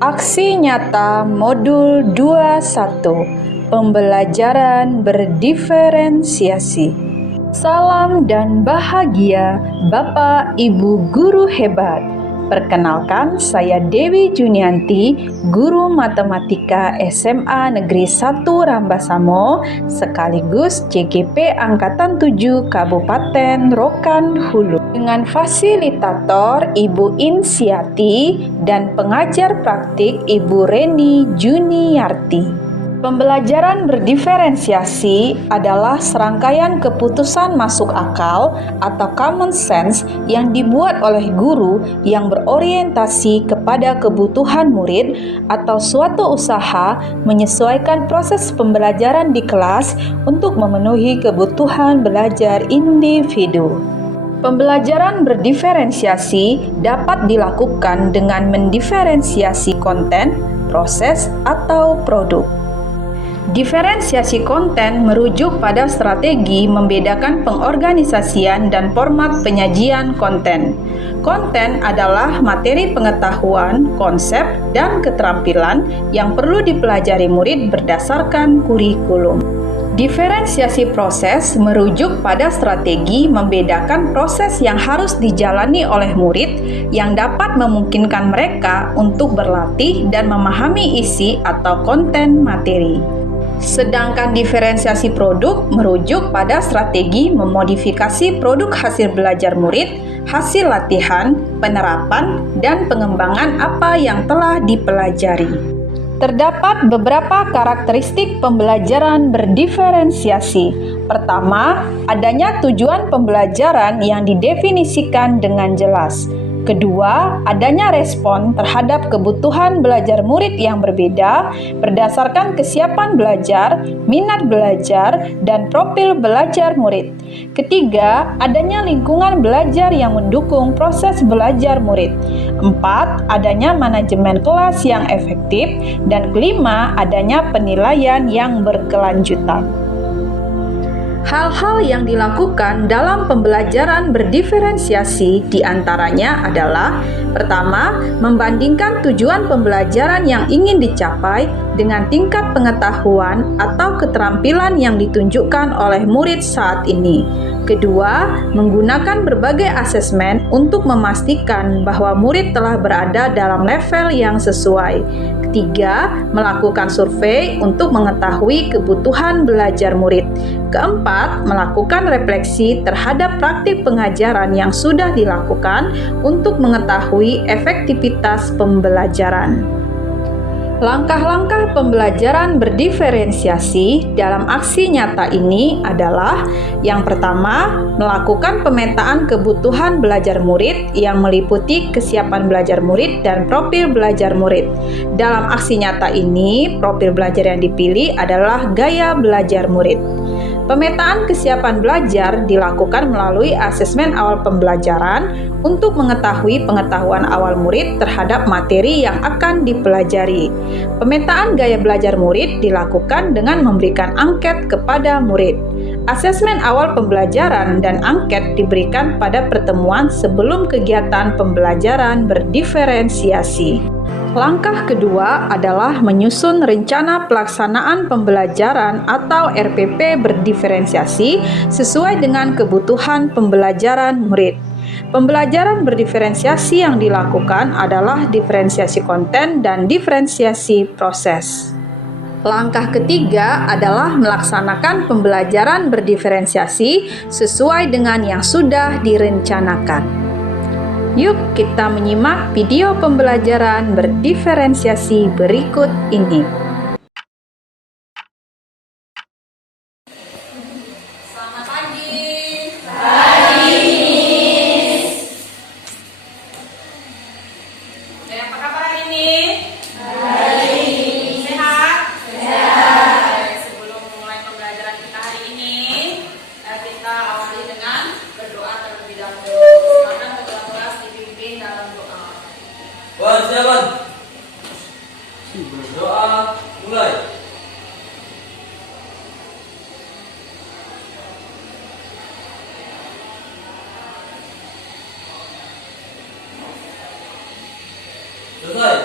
Aksi nyata modul 21, pembelajaran berdiferensiasi. Salam dan bahagia Bapak Ibu guru hebat. Perkenalkan, saya Dewi Junianti, guru matematika SMA Negeri 1 Rambasamo, sekaligus CGP Angkatan 7 Kabupaten Rokan Hulu. Dengan fasilitator Ibu Insiati dan pengajar praktik Ibu Reni Juniarti. Pembelajaran berdiferensiasi adalah serangkaian keputusan masuk akal atau common sense yang dibuat oleh guru yang berorientasi kepada kebutuhan murid atau suatu usaha menyesuaikan proses pembelajaran di kelas untuk memenuhi kebutuhan belajar individu. Pembelajaran berdiferensiasi dapat dilakukan dengan mendiferensiasi konten, proses, atau produk. Diferensiasi konten merujuk pada strategi membedakan pengorganisasian dan format penyajian konten. Konten adalah materi pengetahuan, konsep, dan keterampilan yang perlu dipelajari murid berdasarkan kurikulum. Diferensiasi proses merujuk pada strategi membedakan proses yang harus dijalani oleh murid yang dapat memungkinkan mereka untuk berlatih dan memahami isi atau konten materi. Sedangkan diferensiasi produk merujuk pada strategi memodifikasi produk hasil belajar murid, hasil latihan, penerapan, dan pengembangan apa yang telah dipelajari. Terdapat beberapa karakteristik pembelajaran berdiferensiasi. Pertama, adanya tujuan pembelajaran yang didefinisikan dengan jelas. Kedua, adanya respon terhadap kebutuhan belajar murid yang berbeda berdasarkan kesiapan belajar, minat belajar, dan profil belajar murid. Ketiga, adanya lingkungan belajar yang mendukung proses belajar murid. Empat, adanya manajemen kelas yang efektif. Dan kelima, adanya penilaian yang berkelanjutan. Hal-hal yang dilakukan dalam pembelajaran berdiferensiasi diantaranya adalah: pertama, membandingkan tujuan pembelajaran yang ingin dicapai dengan tingkat pengetahuan atau keterampilan yang ditunjukkan oleh murid saat ini. Kedua, menggunakan berbagai asesmen untuk memastikan bahwa murid telah berada dalam level yang sesuai. Ketiga, melakukan survei untuk mengetahui kebutuhan belajar murid. Keempat, melakukan refleksi terhadap praktik pengajaran yang sudah dilakukan untuk mengetahui efektivitas pembelajaran. Langkah-langkah pembelajaran berdiferensiasi dalam aksi nyata ini adalah: yang pertama, melakukan pemetaan kebutuhan belajar murid yang meliputi kesiapan belajar murid dan profil belajar murid. Dalam aksi nyata ini, profil belajar yang dipilih adalah gaya belajar murid. Pemetaan kesiapan belajar dilakukan melalui asesmen awal pembelajaran untuk mengetahui pengetahuan awal murid terhadap materi yang akan dipelajari. Pemetaan gaya belajar murid dilakukan dengan memberikan angket kepada murid. Asesmen awal pembelajaran dan angket diberikan pada pertemuan sebelum kegiatan pembelajaran berdiferensiasi. Langkah kedua adalah menyusun rencana pelaksanaan pembelajaran atau RPP berdiferensiasi sesuai dengan kebutuhan pembelajaran murid. Pembelajaran berdiferensiasi yang dilakukan adalah diferensiasi konten dan diferensiasi proses. Langkah ketiga adalah melaksanakan pembelajaran berdiferensiasi sesuai dengan yang sudah direncanakan. Yuk kita menyimak video pembelajaran berdiferensiasi berikut ini. Selamat pagi. Pagi, Miss. Apa kabar hari ini? Baik. Sehat? Sehat. Baik, sebelum memulai pembelajaran kita hari ini, kita awali dengan berdoa terlebih dahulu. Silakan ketua kelas dipimpin dalam doa. Silakan. Doa mulai. Selesai.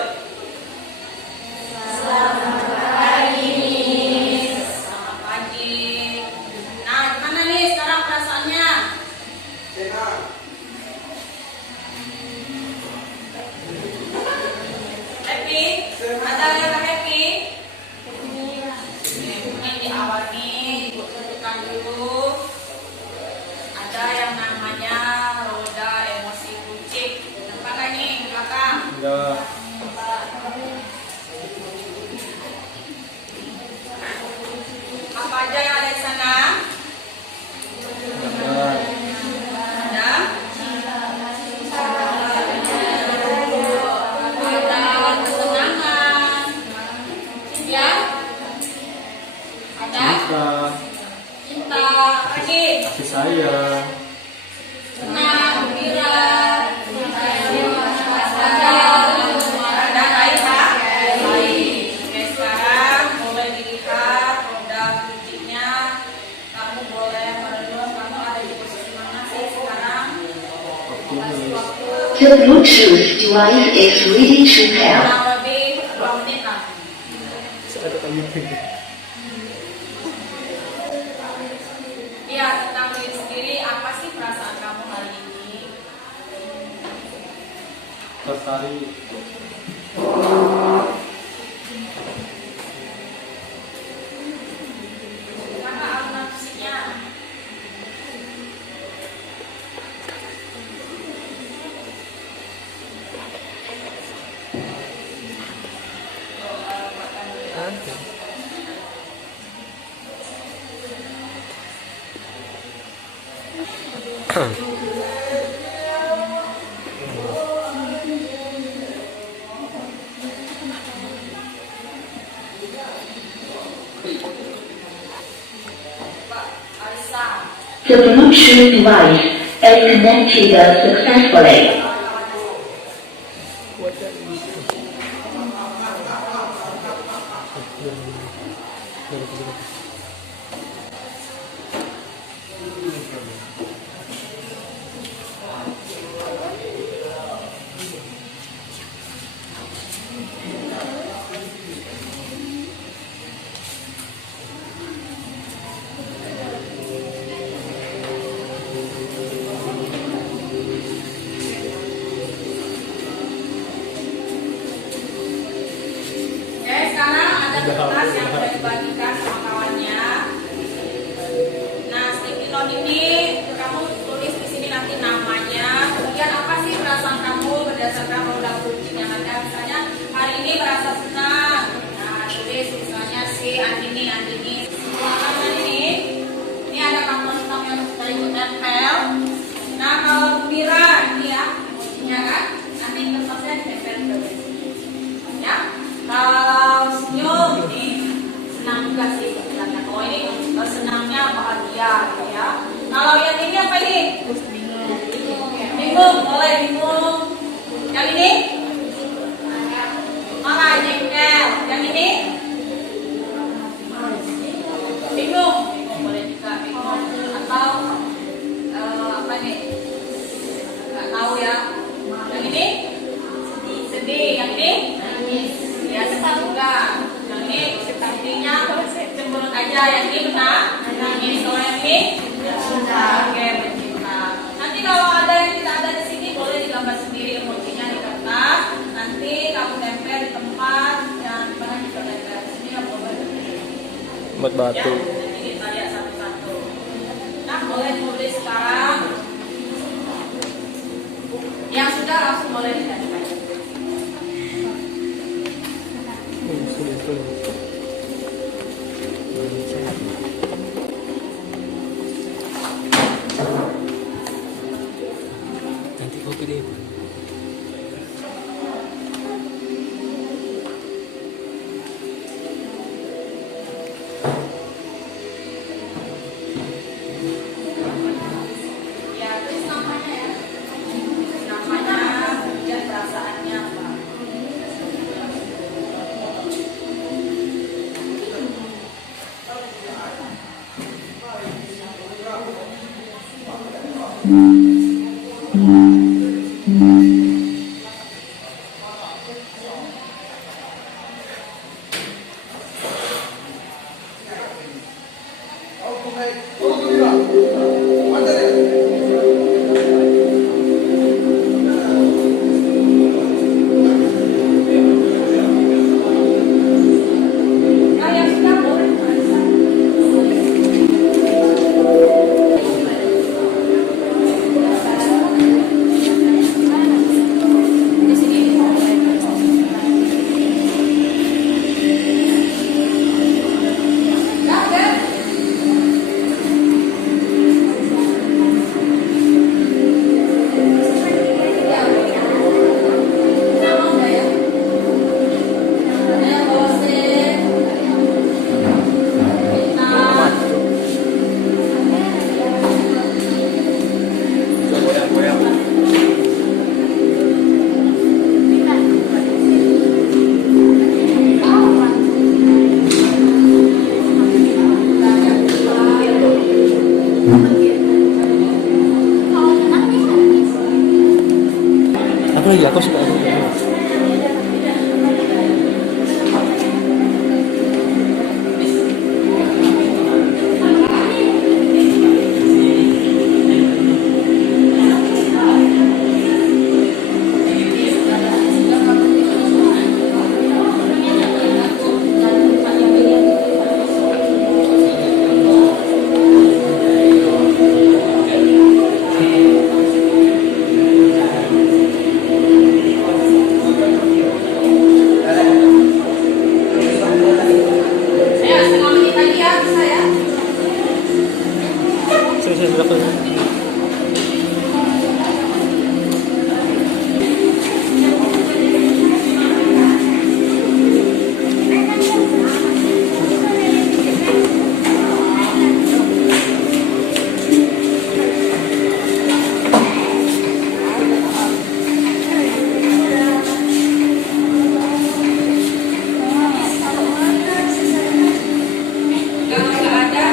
saya. Senang, gembira, ada baik tak? Baik. Oke, sekarang boleh dilihat roda kuncinya. Kamu boleh merenung, kamu ada di posisi mana sih sekarang? Kasih waktu The Bluetooth device is ready to pair. kurang lebih 2 menit lah. Ya, tentang diri sendiri, apa sih perasaan kamu hari ini? Tertarik. Karena alunan musiknya. Pak Arisa. The Bluetooth device is connected successfully. Oke, sekarang ada kertas yang sudah dibagikan sama kawannya. Nah, sticky note ini kamu tulis di sini nanti namanya. Kemudian apa sih perasaan kamu berdasarkan roda kunci yang ada. Misalnya hari ini merasa senang. Nah, tulis misalnya si Andini. Silakan ini ada kamu senang yang sudah ikut nempel. Nah, kalau gembira ini ya, emosinya kan. Nanti kertasnya ditempel ke sini. Ya. Kalau senyum ini senang juga sih sebenarnya. Oh ini senangnya bahagia ya. Kalau yang ini apa ini? Bingung, boleh bingung. Yang ini? Marah, jengkel. Yang ini? Bingung, boleh juga bingung. Atau apa nih? Nggak tahu ya. Yang ini? Sedih. Yang ini? Ya sedih juga. Yang ini sedihnya cemberut aja. Yang ini benar. Nangis. Kalau yang ini cinta. Oke, mencinta. Nanti kalau ada yang tidak ada di sini boleh digambar sendiri emosinya di kertas. Nanti kamu tempel di tempat yang mana kita tempel di sini kamu boleh. Buat batu. Ya, nanti kita lihat satu-satu. Nah, boleh tulis sekarang. Yang sudah langsung boleh ditempel. Nanti kopi deh. Ya, tulis namanya ya. Namanya, kemudian perasaannya apa. Nah, yang sudah boleh Marisa. Di sini. Dah, Oh iya, aku suka. Saya setengah menit lagi ya, bisa ya. Saya berapa? Kalau nggak ada,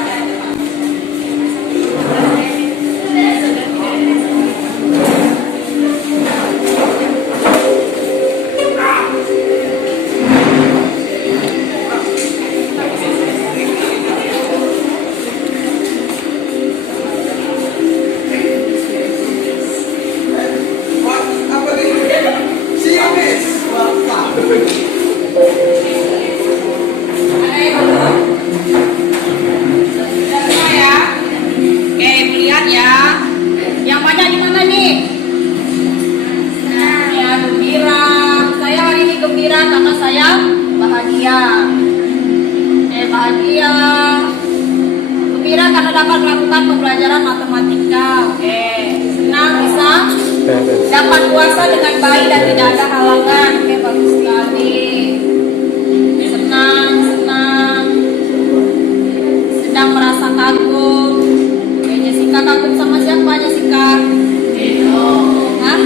ada yang belum? Sudah semua ya. Oke, lihat ya. Yang banyak di mana nih? Nah, ya gembira. Saya hari ini gembira karena saya bahagia. Bahagia. Gembira karena dapat melakukan pembelajaran matematika. Oke, senang bisa dapat puasa dengan baik dan tidak ada halangan. Oke, bagus sekali. Senang, sedang merasa kagum. Oke, Jessica kagum sama siapa, Jessica? Hah?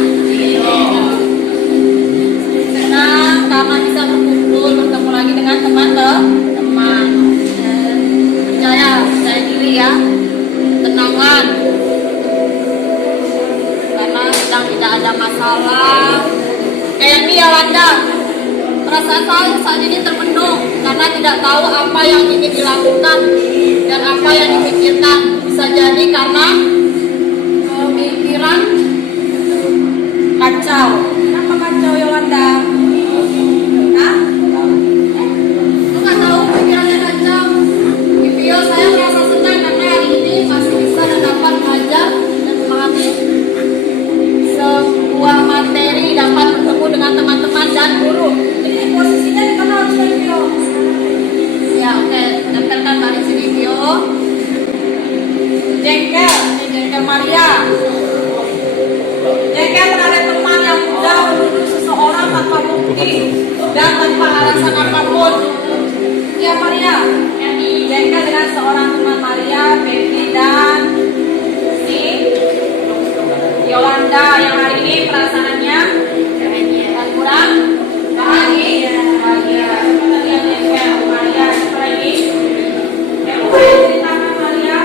Senang karena bisa bertemu lagi dengan teman-teman. Percaya diri ya. Tenangan. Karena sedang tidak ada masalah. Kayak ini ya, Wanda. Perasaan saya saat ini termenung karena tidak tahu apa yang ingin dilakukan dan apa yang dipikirkan. Bisa jadi karena pemikiran kacau. Kenapa kacau, Yolanda? Hah? Lu nggak tahu pikirannya kacau? Di video saya merasa senang karena hari ini masih bisa dan dapat belajar dan memahami sebuah materi, dapat bertemu dengan teman-teman dan guru. Jadi posisinya di mana harus video? Ya, oke, tempelkan balik si video. Jengkel, ini jengkel Maria. Jengkel terhadap teman yang mudah menuduh seseorang tanpa bukti dan tanpa alasan apapun. Ya Maria, jengkel dengan seorang teman Maria, Baby dan si Yolanda yang hari ini perasaannya kurang bahagia. Kalian jengkel Maria seperti ini. Ceritakan Maria.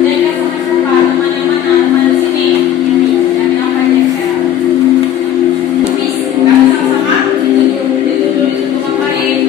Jengkel sama siapa? Teman yang mana? Teman di sini. Dan apa jengkel? Kami sama-sama dituduh ngapain?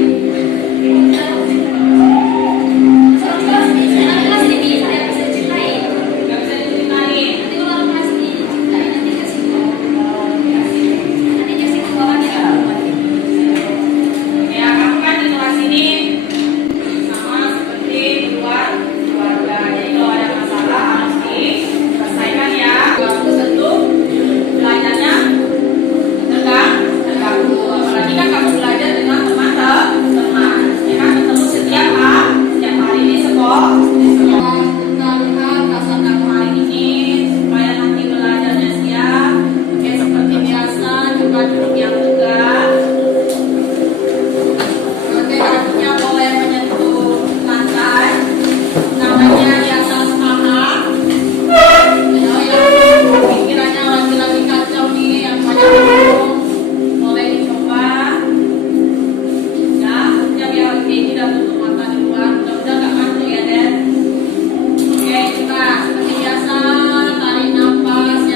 Seperti biasa, tarik nafas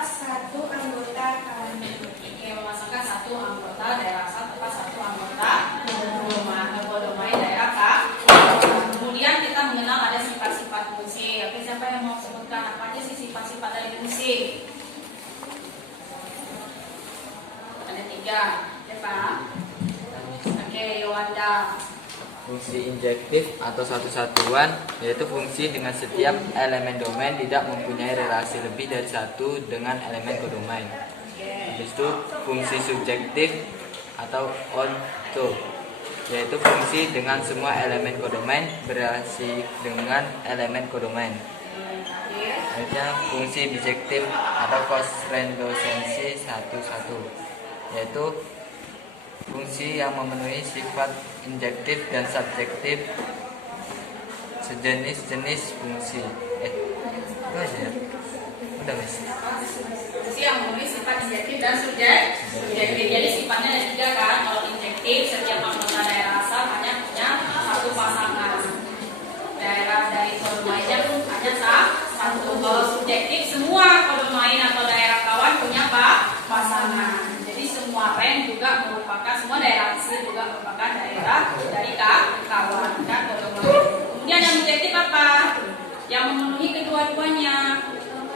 satu anggota kawan. Oke, memasangkan satu anggota daerah asal tepat satu anggota domain daerah K. Kemudian kita mengenal ada sifat-sifat fungsi. Oke, siapa yang mau sebutkan apa aja sih sifat-sifat dari fungsi? Ada 3. Siapa? Oke, Yowanda. Fungsi injektif atau satu satuan yaitu fungsi dengan setiap elemen domain tidak mempunyai relasi lebih dari satu dengan elemen kodomain. Habis itu fungsi subjektif atau onto yaitu fungsi dengan semua elemen kodomain berrelasi dengan elemen kodomain. Selanjutnya fungsi bijektif atau konsrendosensi satu-satu yaitu fungsi yang memenuhi sifat injektif dan subjektif sejenis-jenis fungsi. Itu aja ya? Udah mas. Fungsi yang memenuhi sifat injektif dan subjektif. Jadi sifatnya ada 3 kan. Kalau injektif setiap anggota daerah asal hanya punya satu pasangan. Daerah dari kodomainnya pun hanya satu. Kalau subjektif semua kodomain atau daerah kawan punya pasangan. Semua rank juga merupakan, semua daerah hasil juga merupakan daerah dari kawan kan. Kemudian yang objektif apa? Yang memenuhi kedua-duanya,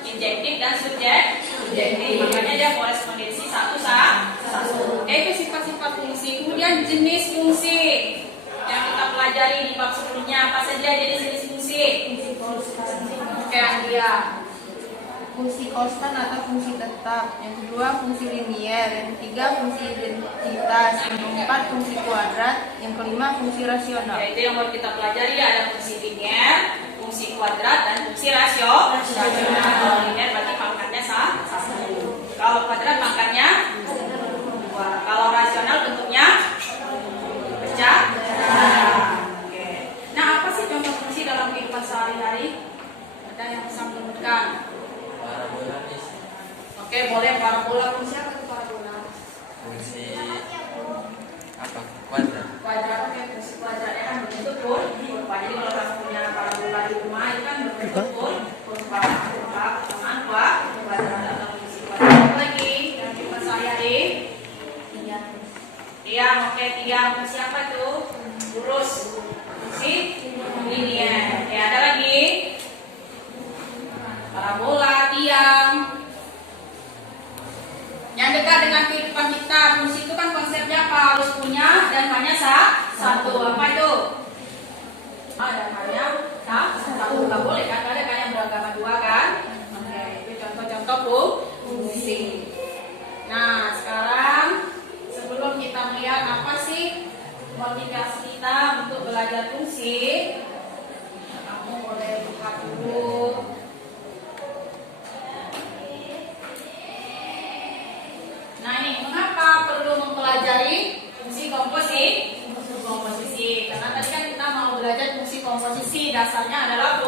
injektif dan subjektif. Makanya dia korespondensi satu. Itu sifat-sifat fungsi. Kemudian jenis fungsi yang kita pelajari di bab sebelumnya apa saja jenis fungsi? Oke, Anggia. Fungsi konstan atau fungsi tetap, yang kedua fungsi linier, yang ketiga fungsi identitas, yang keempat fungsi kuadrat, yang kelima fungsi rasional. Itu yang baru kita pelajari, ada fungsi linier, fungsi kuadrat, dan fungsi rasional. Kalau linier berarti pangkatnya 1. Kalau kuadrat pangkatnya 2. Kalau rasional bentuknya pecah. Oke. Nah, apa sih contoh fungsi dalam kehidupan sehari-hari? Ada yang bisa menyebutkan? Parabola nih. Oke, boleh. Parabola fungsi apa tuh parabola? Fungsi apa? Kuadrat. Kuadrat, oke, fungsi kuadratnya kan berbentuk kurva. Jadi kalau kamu punya parabola di rumah itu kan berbentuk kurva persamaan kuadrat atau fungsi kuadrat. Apa lagi yang kita sehari-hari? Tiang, oke, tiang fungsi apa tuh? Lurus. Fungsi linier. Oke, ada lagi? Parabola, tiang. Yang dekat dengan kehidupan kita, fungsi itu kan konsepnya apa? Harus punya dan hanya satu. Apa itu? Dan hanya satu. Nggak boleh kan? Ada kan yang beragama 2 kan? Oke, itu contoh-contoh fungsi. Nah, sekarang sebelum kita melihat apa sih motivasi kita untuk belajar fungsi, kamu boleh lihat dulu. Nah, ini mengapa perlu mempelajari fungsi komposisi? Karena tadi kan kita mau belajar fungsi komposisi, dasarnya adalah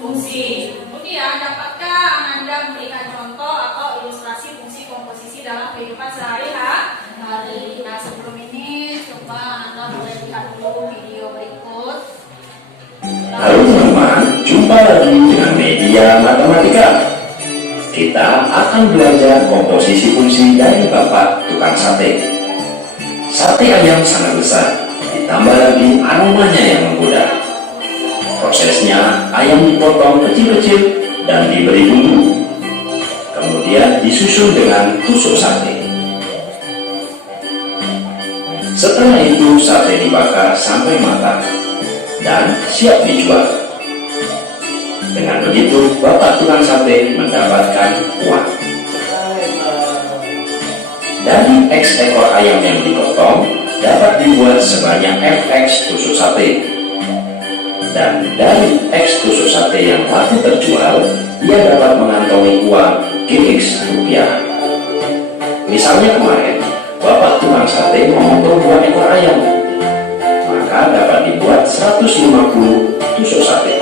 fungsi. Kemudian dapatkah Ananda memberikan contoh atau ilustrasi fungsi komposisi dalam kehidupan sehari-hari? Nah, sebelum ini coba Ananda boleh lihat dulu video berikut. Halo teman-teman, jumpa lagi dengan media matematika. Kita akan belajar komposisi fungsi dari Bapak tukang sate. Sate ayam sangat besar, ditambah lagi aromanya yang menggoda. Prosesnya, ayam dipotong kecil-kecil dan diberi bumbu. Kemudian disusun dengan tusuk sate. Setelah itu, sate dibakar sampai matang dan siap dijual. Dengan begitu, Bapak tukang sate mendapatkan uang. Dari X ekor ayam yang dipotong, dapat dibuat sebanyak FX tusuk sate. Dan dari X tusuk sate yang laku terjual, ia dapat mengantongi uang GX rupiah. Misalnya kemarin, Bapak tukang sate memotong 2 ekor ayam, maka dapat dibuat 150 tusuk sate.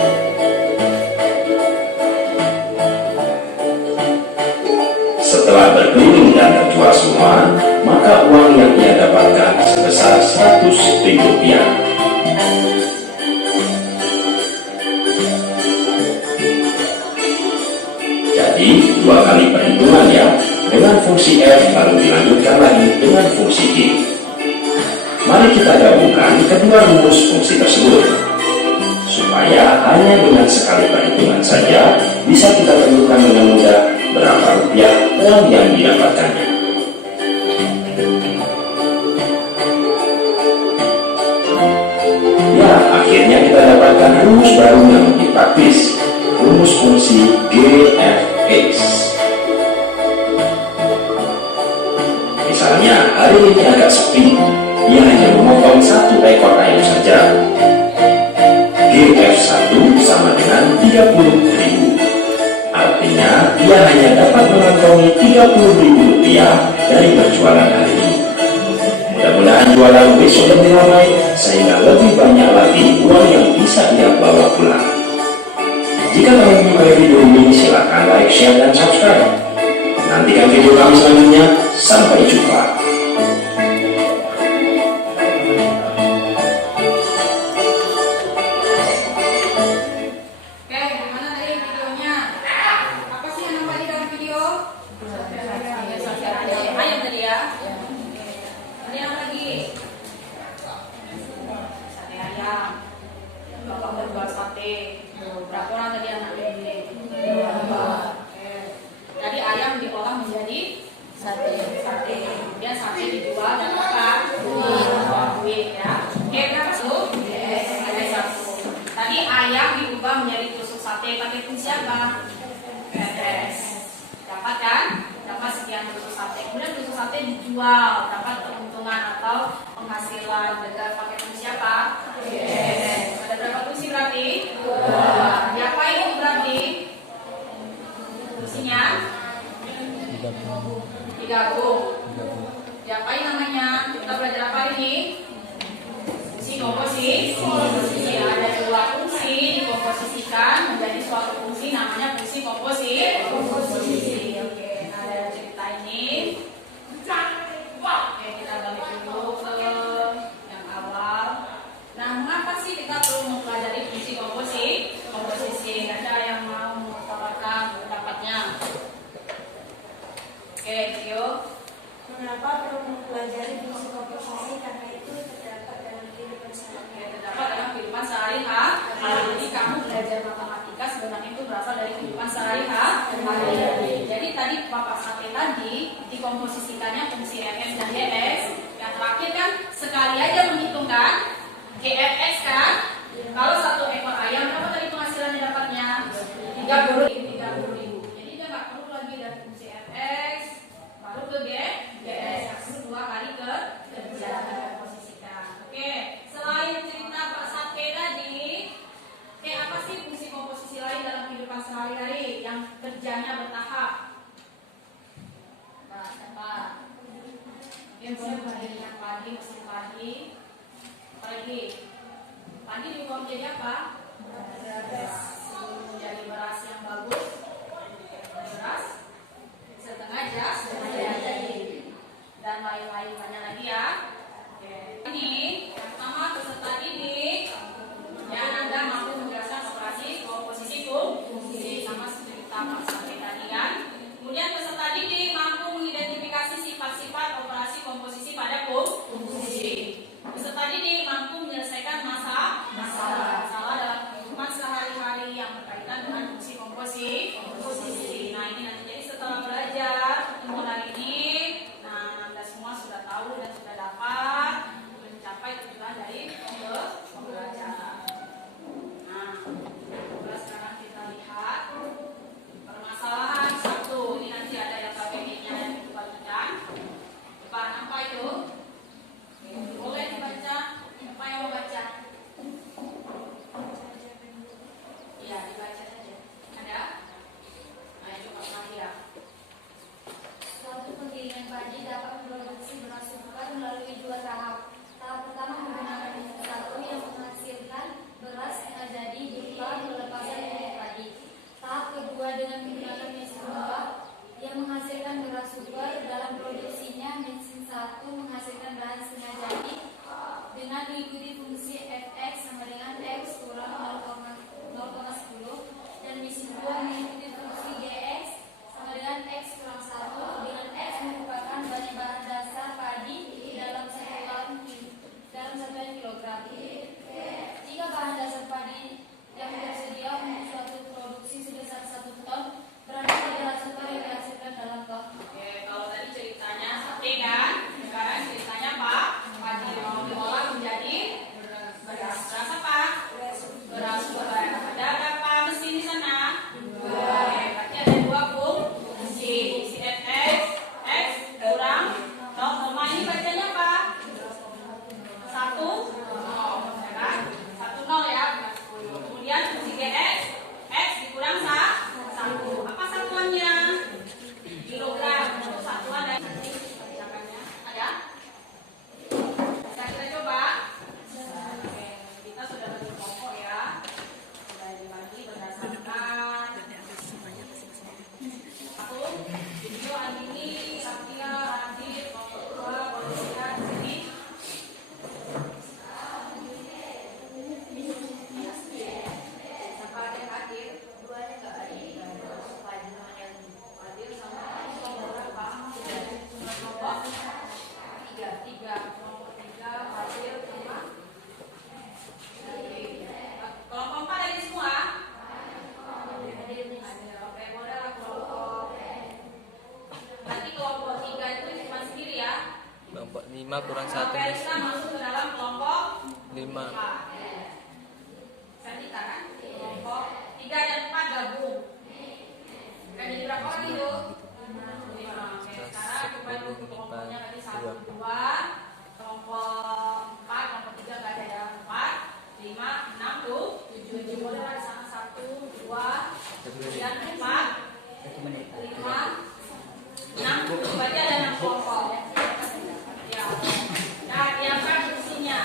Setelah berkeliling dan terjual semua, maka uang yang ia dapatkan sebesar 100.000 rupiah. Jadi, 2 kali perhitungan ya, dengan fungsi F lalu dilanjutkan lagi dengan fungsi G. Mari kita gabungkan kedua rumus fungsi tersebut, supaya hanya dengan sekali perhitungan saja bisa kita tentukan dengan mudah berapa rupiah uang yang didapatkannya. Ya, akhirnya kita dapatkan rumus baru yang lebih praktis, rumus fungsi GFX. Misalnya, hari ini agak sepi, ia hanya memotong 1 ekor ayam saja. GF1 sama dengan 30.000. Artinya, ia hanya dapat mengantongi 30.000 rupiah dari berjualan hari ini. Mudah-mudahan jualan besok lebih ramai, sehingga lebih banyak lagi uang yang bisa ia bawa pulang. Jika kalian menyukai video ini, silakan like, share, dan subscribe. Nantikan video kami selanjutnya. Sampai jumpa. Oke, gimana tadi videonya? Apa sih yang nampak di dalam video? Ayam tadi ya. Ada yang lagi? Sate ayam. Bapak berbuat sate. Berapa orang tadi anak ini? Oke. Tadi ayam diolah menjadi sate. Kemudian sate dijual dan apa? Duit ya. Oke, berapa tuh? Ada 1. Tadi ayam diubah menjadi tusuk sate pakai fungsi apa? PNS. Dapat kan? Dapat sekian tusuk sate. Kemudian tusuk sate dijual, dapat keuntungan atau penghasilan dengan pakai fungsi apa? PNS. Ada berapa fungsi berarti? 2. Diapain itu berarti? Fungsinya? Digabung. Diapain namanya? Kita belajar apa hari ini? Fungsi komposisi. Ada 2 fungsi dikomposisikan menjadi suatu fungsi, namanya fungsi komposisi. Oke, nah dari cerita ini, oke kita balik dulu ke yang awal. Nah, mengapa sih kita perlu mempelajari fungsi komposisi? Ada yang mau mengutarakan pendapatnya? Oke, Tio. Mengapa perlu mempelajari fungsi komposisi? Karena itu terdapat dalam kehidupan sehari-hari. Terdapat dalam kehidupan sehari-hari. Jadi kamu belajar matematika sebenarnya itu berasal dari kehidupan sehari-hari. Jadi tadi Bapak sampai tadi dikomposisikannya fungsi fx dan gx. Yang terakhir kan sekali aja menghitungkan gfx kan. Kalau 1 ekor ayam berapa tadi penghasilannya dapatnya? 30.000. Jadi dia nggak perlu lagi dari fungsi fx baru ke gx. Langsung 2 kali kerja komposisikan. Oke, selain cerita Pak Sate tadi, apa sih fungsi komposisi lain dalam kehidupan sehari-hari yang kerjanya bertahap? Nah, siapa? Mungkin boleh berdiri yang padi, mesin padi. Apa lagi? Padi diubah menjadi apa? Beras. Menjadi beras yang bagus. Beras setengah jadi. Dan lain-lain banyak lagi ya. Oke. Ini yang pertama peserta didik yang Anda mampu menjelaskan operasi komposisi fungsi sama seperti Pak sampai tadi kan. Kemudian peserta didik mampu mengidentifikasi sifat-sifat operasi komposisi pada fungsi. Peserta didik mampu menyelesaikan masalah dalam kehidupan sehari-hari yang berkaitan dengan fungsi komposisi. Nah, ini nanti jadi setelah belajar ilmu hari ini, nah Anda semua sudah tahu dan sudah dapat mencapai tujuan dari pembelajaran. Nah, sekarang kita lihat permasalahan 1. Ini nanti ada yang KPG-nya yang dibagikan. Depan apa itu? Boleh dibaca. Apa yang mau baca? Iya, dibaca saja. Ada? Ayo coba lagi ya. Suatu penggilingan padi dapat memproduksi beras sukar melalui 2 tahap. Tahap pertama menggunakan mesin 1 yang menghasilkan beras setengah jadi berupa pelepasan kulit padi. Tahap kedua dengan menggunakan mesin 2 yang menghasilkan beras sukar. Dalam produksinya mesin 1 menghasilkan bahan setengah jadi dengan mengikuti fungsi fx sama dengan x kurang 0,10 dan mesin 2 mengikuti fungsi gx sama dengan 5 kurang 1 Felisa masuk ke dalam kelompok 5. Sandika kan? Kelompok 3 dan 4 gabung. Dan jadi berapa orang itu? 5. Oke, sekarang kita untuk kelompoknya tadi 1, 2. Kelompok 4, kelompok 3 nggak ada ya. 4, 5, 6 tuh. 7 boleh ada sana 1, 2, kemudian 4, 5, 6. Berarti ada 6 kelompok. Ya. Nah, diangkat fungsinya.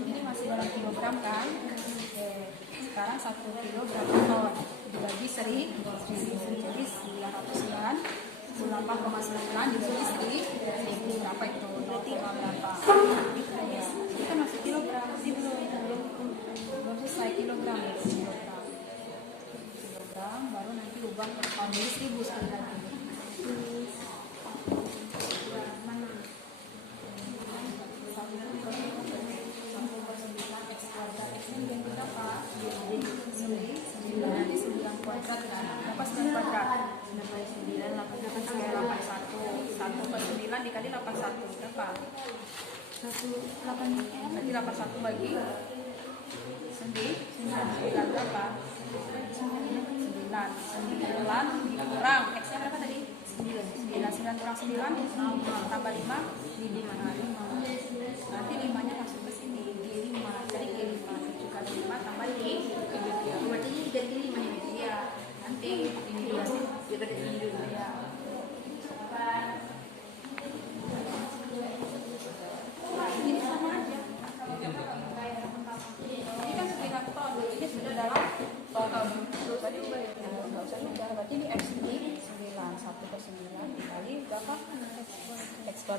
Ini masih dalam kilogram kan? Sekarang 1 kilo berapa ton? Dibagi seri, jadi 909, 98,9 dibagi seri, jadi berapa itu? 0, berapa? Ya, ini kan masih kilogram, ini belum selesai kilogram, kilogram, baru nanti ubah per ton, jadi 1000 sekali lagi. Nanti 9 kuadrat kan? Berapa 9 kuadrat? 9 per 81. 1 per 9 dikali 81 berapa? 181 berarti 81 bagi 9 berapa? 9 dikurang X nya berapa tadi? 9 kurang 9 tambah 5 nanti 5 nya masuk ke sini G5 dari G5 juga 5 tambah G berarti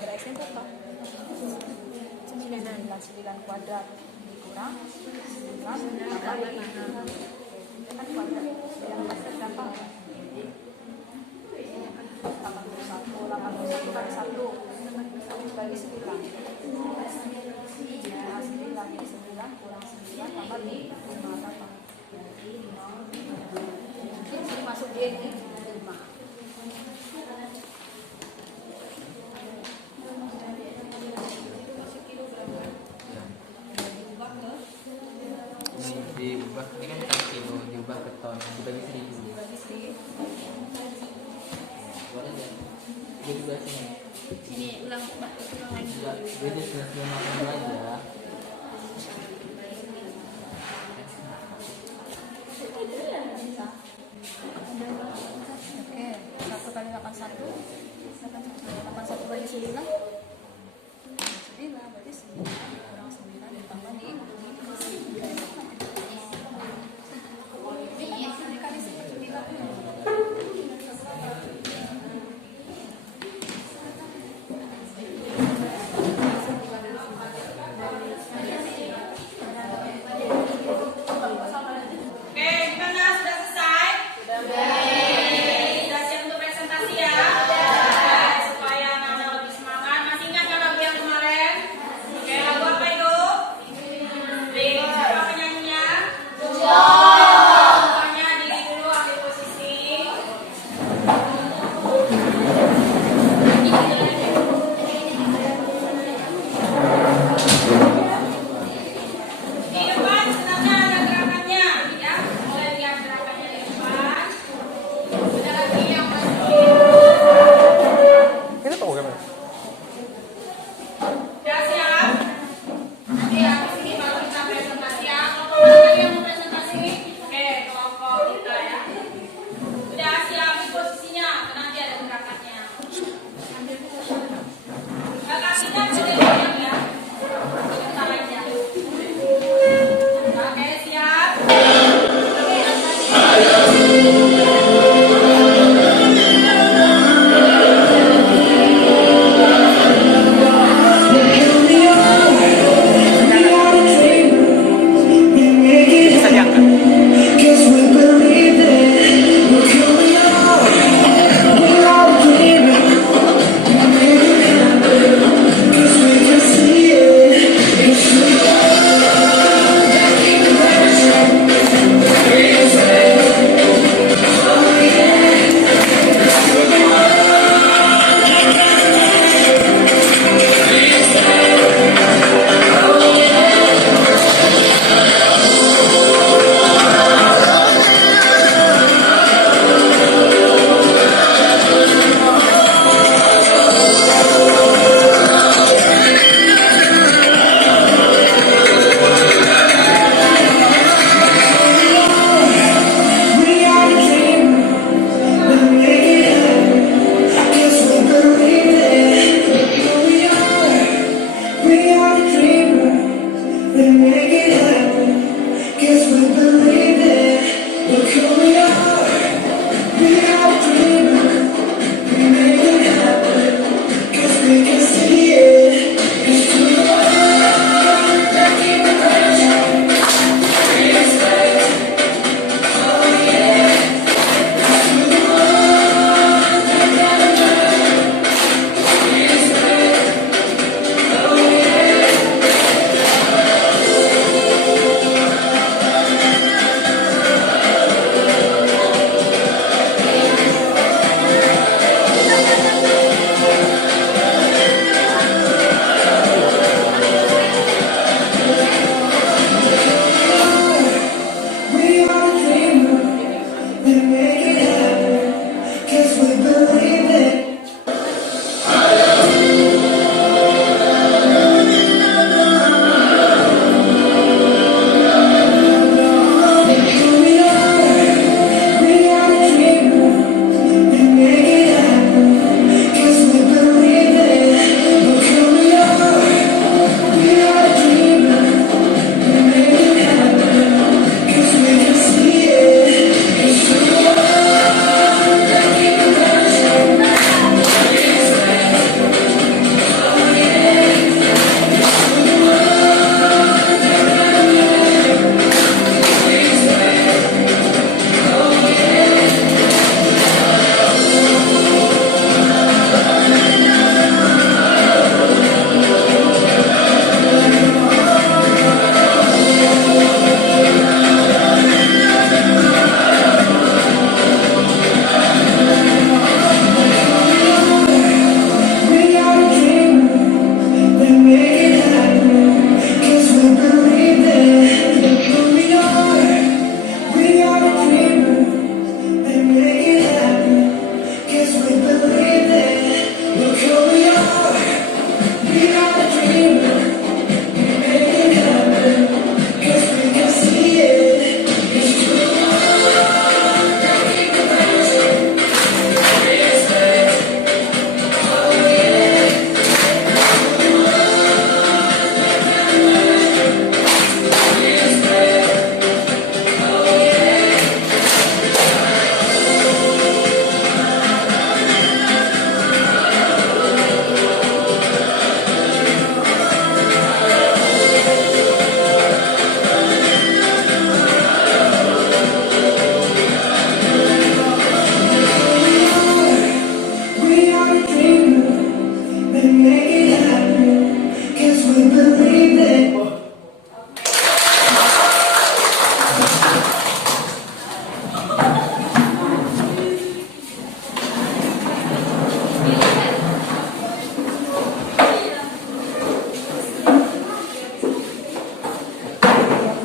kuadrat X berapa? 9 kuadrat dikurang 9 tambah 5. Itu kan kuadrat. Yang kuadrat berapa? 81 kali 1 bagi 9. Nah, 9 jadi 9 kurang 9 tambah 5 berapa? Mungkin sini masuk D ini 5. Diubah, ini kan bukan kilo, diubah ke ton, dibagi 1000. Dibagi 1000. Boleh ya? Gue juga sini. Ini ulang lagi. Enggak, gue udah selesai makan dulu aja. Oke, 1 kali 81 81 bagi 9 9 berarti 9 kurang 9 ditambah 5 ini kali 9 2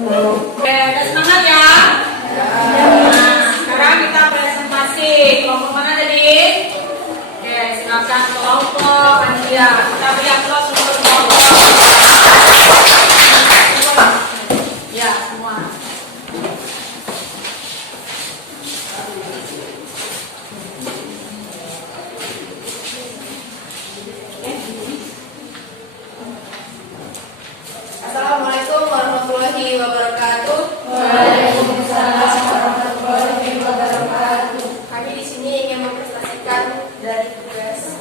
Oke, udah semangat ya? Nah, sekarang kita presentasi. Kelompok mana tadi? Oke, silakan kelompok Ania. Kita lihat dulu seluruh kelompok. Ya, semua. Assalamualaikum warahmatullahi wabarakatuh. Waalaikumsalam warahmatullahi wabarakatuh. Kami di sini ingin mempresentasikan dari tugas.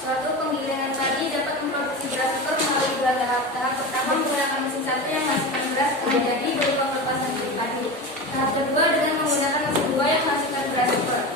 Suatu penggilingan padi dapat memproduksi beras super melalui dua tahap. Tahap pertama menggunakan mesin satu yang menghasilkan beras menjadi berupa pelepasan kulit padi. Tahap kedua dengan menggunakan mesin dua yang menghasilkan beras super.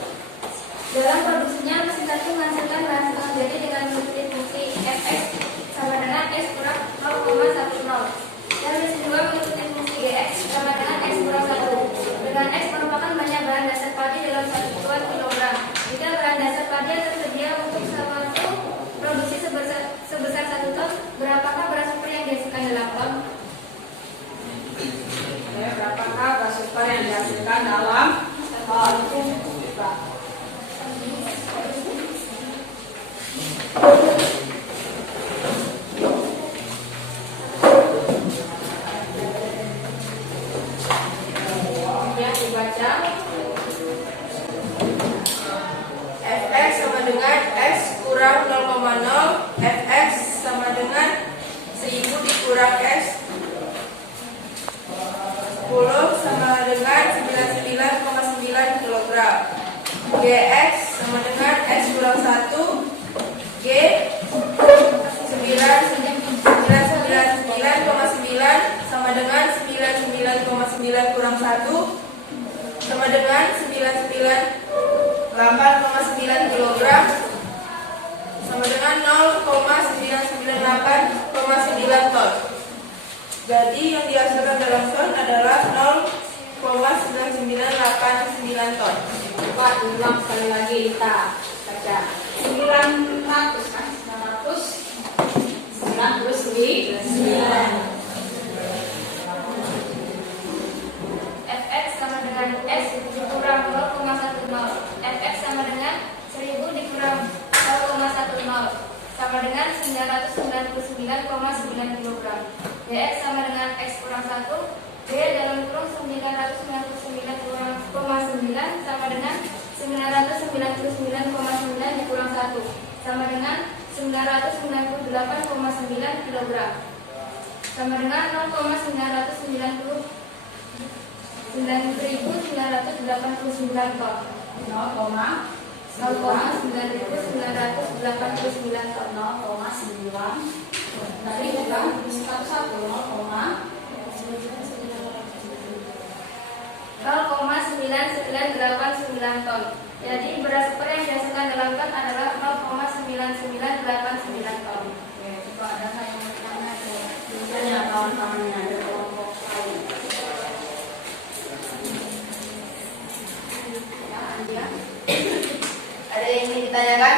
Dalam produksinya, mesin satu menghasilkan bahan super menjadi dengan mengikuti fungsi Fx sama dengan S kurang 0,10 dan mesin dua mengikuti fungsi Gx sama dengan X kurang 1. Dengan X merupakan banyak bahan dasar padi dalam 1 satuan kilogram. Jika bahan dasar padi yang tersedia untuk suatu produksi sebesar 1 ton, berapakah beras super yang dihasilkan dalam ton? Oke, berapakah beras super yang dihasilkan dalam ton? Yang dibaca Fx sama dengan S kurang 0,0. Fx sama dengan 1000 dikurang S 10 sama dengan 99,9 kg. Gx sama dengan S kurang 1. G 99,9 sama dengan 99,9 kurang 1 sama dengan 998,9 kg sama dengan 0,998,9 ton. Jadi yang dihasilkan dalam ton adalah 0,9989 ton. Coba ulang sekali lagi kita baca 900 kan? 999. Fx sama dengan S dikurang 0,10. Fx sama dengan 1000 dikurang 0,10 sama dengan 999,9 kg. Gx sama dengan X kurang 1. G dalam kurung 999,9 sama dengan 999,9 dikurang 1 sama dengan 998,9 kg sama dengan 0,989 ton. 0,989 ton. 0,9 tadi bukan 0,9989 ton. Jadi beras super yang dihasilkan dalam ton adalah 0,9989 ton. Oke, coba ada nggak yang bertanya tuh? Biasanya kawan-kawannya ada kelompok lain. Ya, Andia. Ada yang ingin ditanyakan?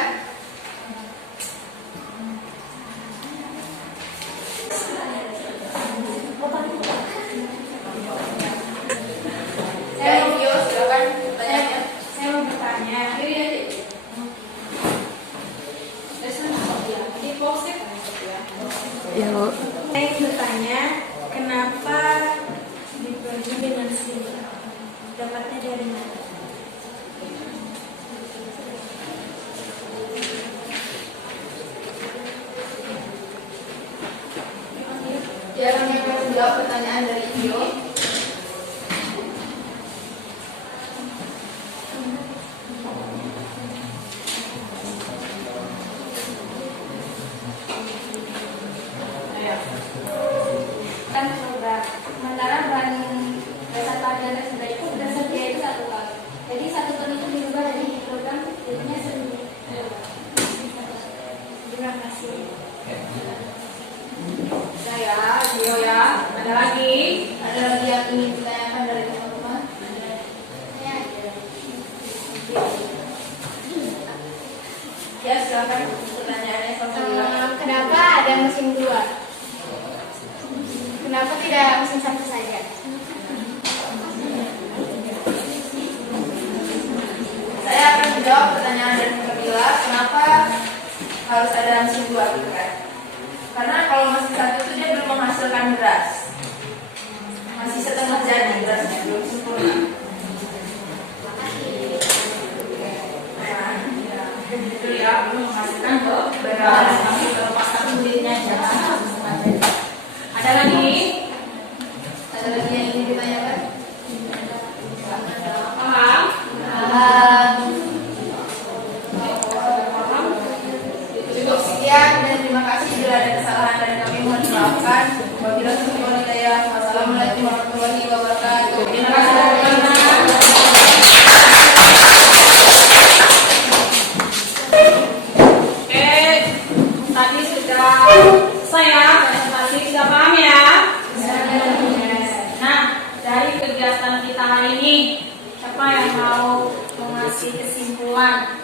Yo, silakan pertanyaannya. Saya mau bertanya. Di polsek kan ya? Ya, Saya ingin bertanya, kenapa dibagi dengan sini? Dapatnya dari mana? Siapa yang akan menjawab pertanyaan dari Yo? Kan program sementara bahan dasar padi yang tersedia itu tersedia itu 1 ton. Jadi 1 ton itu dirubah dari kilogram jadinya 1000. Terima kasih. Saya, Gio ya. Ada lagi? Ada lagi yang ingin ditanyakan dari teman-teman? Ya, silakan pertanyaannya sama Kenapa ada mesin 2? Kenapa tidak mesin satu saja? Saya akan menjawab pertanyaan dari Kabila, kenapa harus ada mesin dua gitu kan? Karena kalau mesin satu itu dia belum menghasilkan beras, masih setengah jadi berasnya, belum sempurna. Itu ya, belum menghasilkan beras, tapi terlepas satu kulitnya jangan setengah jadi. Ada lagi? Ada lagi yang ingin ditanyakan? Paham? Cukup sekian dan terima kasih. Bila ada kesalahan dari kami mohon dimaafkan. Wabillahi taufiq wal hidayah. Wassalamualaikum warahmatullahi wabarakatuh. Terima kasih teman-teman. Oke, tadi sudah saya presentasi, sudah paham ya? Nah, dari kegiatan kita hari ini, siapa yang mau mengasih kesimpulan?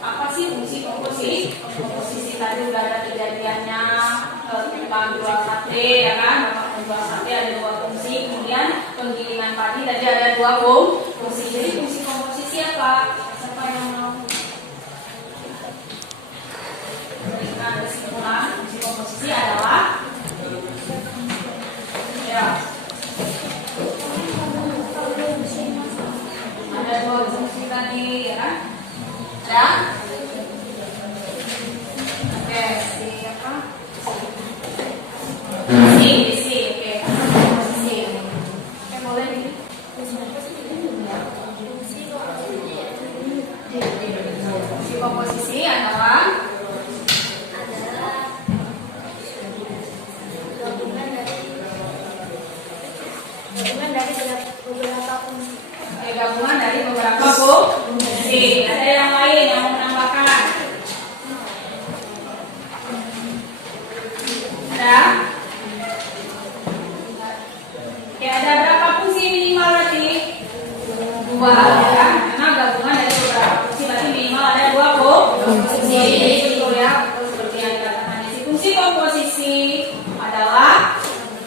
Apa sih fungsi komposisi? Komposisi tadi udah ada kejadiannya tentang jual sate, ya kan? Menjual sate ada dua fungsi, kemudian penggilingan padi tadi ada dua fungsi. Jadi fungsi komposisi apa? Siapa yang mau memberikan kesimpulan? Fungsi komposisi adalah ya, ada dua fungsi tadi, ya kan? Ada? Oke, siapa? Posisi, oke. Posisi. Oke, boleh nih. Fungsi komposisi adalah gabungan dari beberapa fungsi. Ada yang lain yang mau menambahkan? Ada? Ya, ada berapa fungsi minimal berarti? Dua, ya. Karena gabungan dari beberapa fungsi berarti minimal ada dua fungsi. Jadi betul ya, betul seperti yang dikatakan di sini. Fungsi komposisi adalah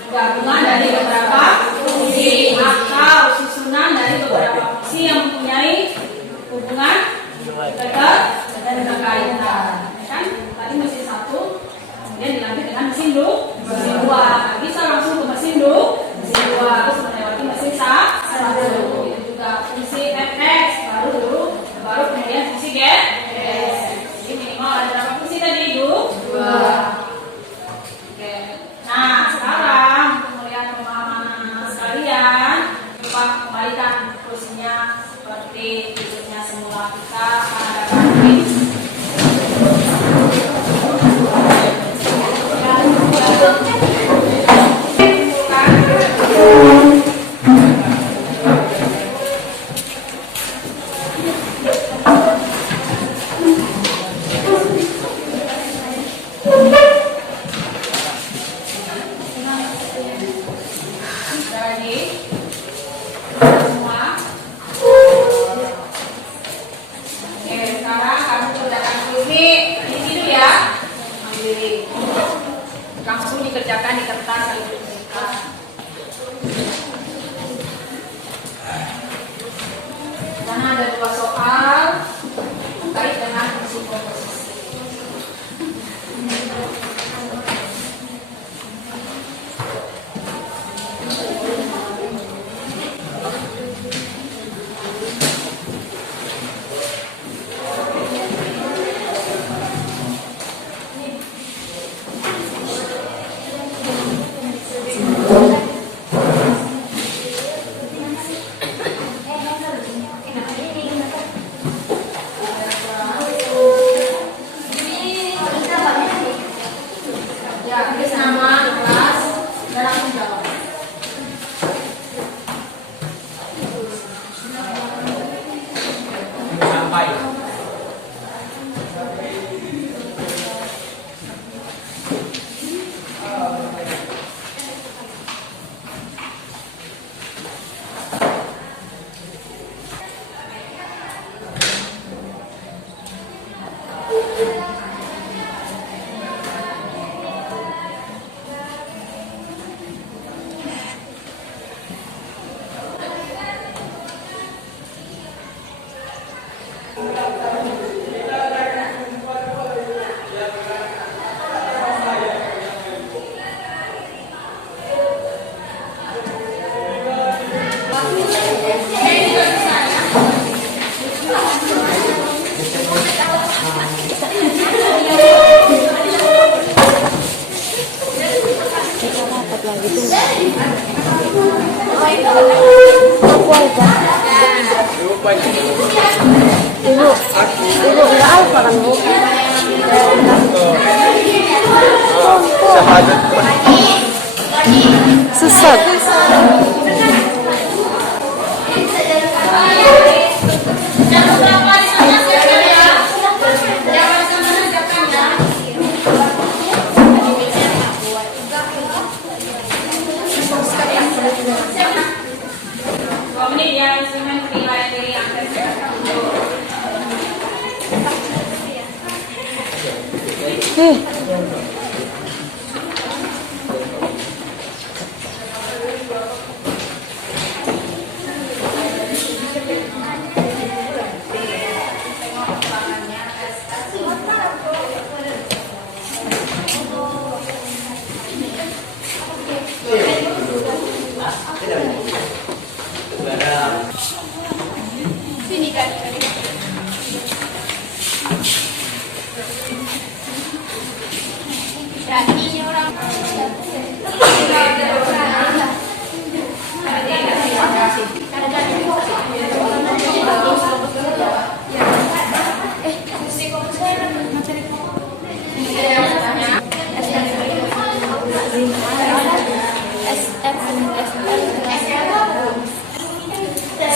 gabungan dari beberapa fungsi atau susunan dari beberapa fungsi yang mempunyai hubungan dekat dan berkaitan. Kan tadi mesin satu, kemudian dilanjut dengan mesin dua. Nggak bisa langsung ke mesin dua, terus melewati mesin satu. Itu juga fungsi fx baru kemudian fungsi gs. Jadi minimal ada berapa fungsi tadi? Dua. Oke. Nah, sekarang untuk melihat pemahaman sekalian, coba kembalikan kursinya seperti duduknya semula. Kita akan adakan quiz. Lagi semua. Oke, sekarang kamu kerjakan ini dulu ya. Mandiri. Langsung dikerjakan di kertas lalu dikerjakan. Karena ada dua soal terkait dengan fungsi komposisi. Ya, tulis nama, kelas, dan langsung jawab. Sampai. Sesat.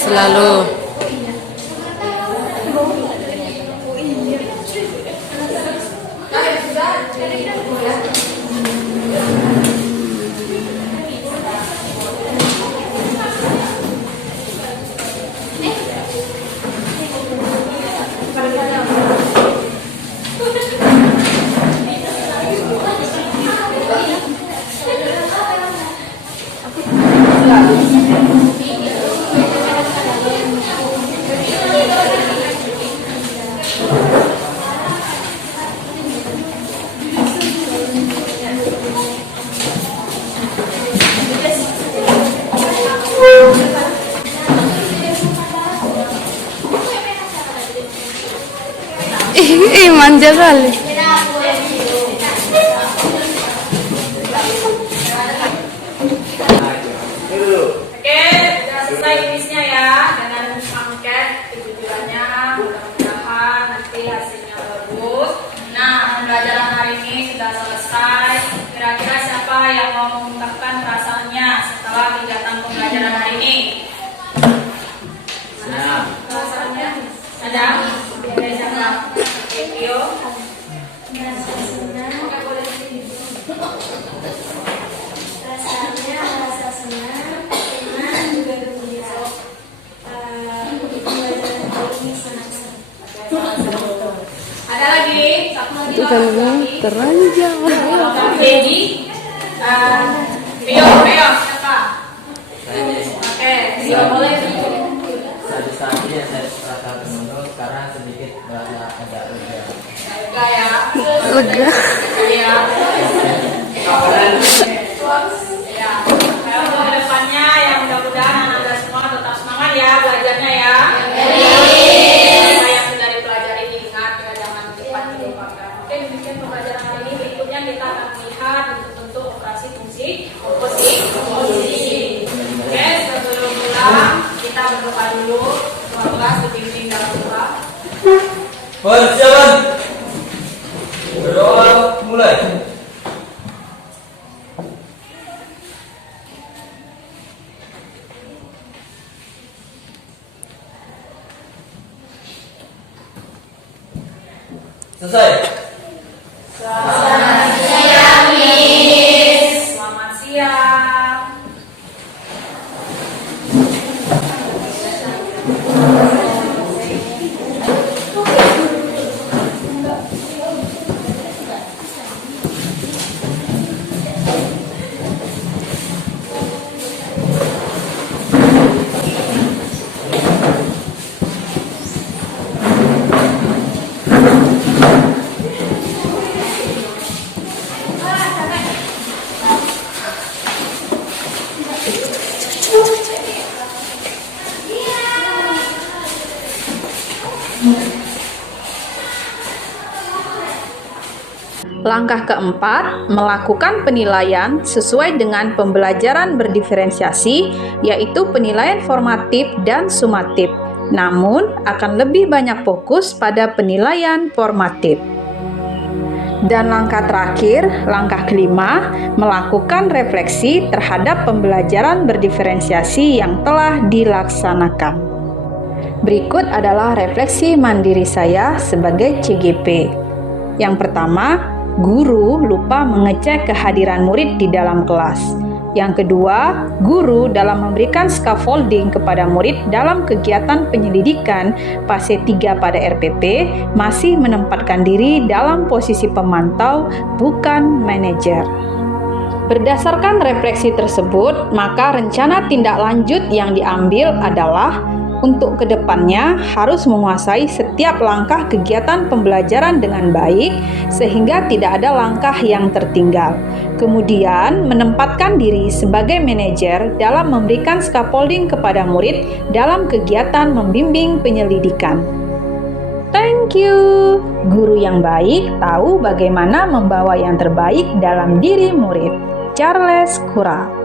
Selalu. Manja kali. Oke, sudah selesai kuisnya ya dengan angket kejujurannya. Mudah-mudahan nanti hasilnya bagus. Nah, pembelajaran hari ini sudah selesai. Kira-kira siapa yang mau mengungkapkan perasaannya setelah kegiatan pembelajaran hari ini? Mana perasaannya? Ada? Dari siapa? Rio. Rasanya rasa senang, senang juga gembira. Pembelajaran kali ini sangat seru. Ada lagi? Satu lagi. Itu kan teranjang. Jadi, Rio, siapa? Oke, Rio boleh. Satu saat ini saya merasa menurut karena sedikit merasa agak lega. Lega ya. Lega. Iya. Ya. Kalau untuk kedepannya ya mudah-mudahan Anda semua tetap semangat ya belajarnya ya. Apa yang sudah dipelajari diingat ya, jangan cepat dilupakan. Oke, demikian pembelajaran hari ini. Berikutnya kita akan melihat bentuk-bentuk operasi fungsi komposisi. Oke, sebelum pulang kita berdoa dulu. Semoga dibimbing dalam doa. Persiapan. Berdoa mulai. Selesai. Selamat siang, Miss. Selamat siang. Langkah keempat, melakukan penilaian sesuai dengan pembelajaran berdiferensiasi, yaitu penilaian formatif dan sumatif. Namun, akan lebih banyak fokus pada penilaian formatif. Dan langkah terakhir, langkah kelima, melakukan refleksi terhadap pembelajaran berdiferensiasi yang telah dilaksanakan. Berikut adalah refleksi mandiri saya sebagai CGP. Yang pertama, guru lupa mengecek kehadiran murid di dalam kelas. Yang kedua, guru dalam memberikan scaffolding kepada murid dalam kegiatan penyelidikan fase 3 pada RPP masih menempatkan diri dalam posisi pemantau, bukan manajer. Berdasarkan refleksi tersebut, maka rencana tindak lanjut yang diambil adalah untuk kedepannya harus menguasai setiap langkah kegiatan pembelajaran dengan baik sehingga tidak ada langkah yang tertinggal. Kemudian menempatkan diri sebagai manajer dalam memberikan scaffolding kepada murid dalam kegiatan membimbing penyelidikan. Thank you. Guru yang baik tahu bagaimana membawa yang terbaik dalam diri murid. Charles Kura.